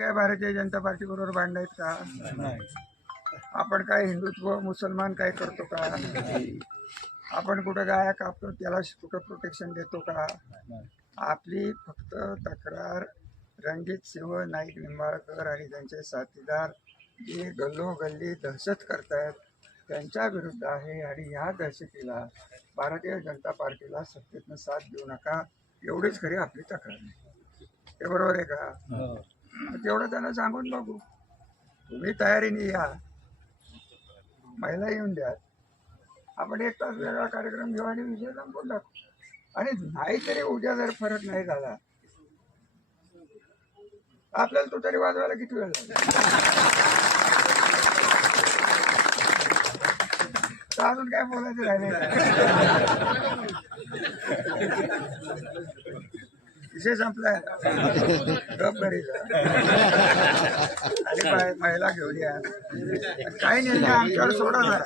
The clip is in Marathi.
काय भारतीय जनता पार्टी बरोबर भांडायत का? आपण काय हिंदुत्व मुसलमान काय करतो का? आपण कुठं गाया कापतो त्याला कुठं प्रोटेक्शन देतो का? आपली फक्त तक्रार रणजित सिंह नाईक निंबाळकर आणि त्यांचे साथीदार जे गल्लोगल्ली दहशत करतायत त्यांच्या विरुद्ध आहे आणि ह्या दहशतीला भारतीय जनता पार्टीला सत्तेतनं साथ देऊ नका एवढीच खरी आपली तक्रार आहे. हे बरोबर आहे का? हो. तेवढं त्यांना सांगून बघू. तुम्ही तयारीने या. महिला येऊन द्या. आपण एक तास वेगळा कार्यक्रम घेऊ आणि विषय संपून टाकू. आणि नाही तरी उद्या जर फरक नाही झाला आपल्याला तो तरी वाजवायला किती वेळ लागला? तर अजून काय बोलायचं राहिले विषय संपलाय. आणि महिला घेऊन या. काही निर्णय आमच्यावर सोडा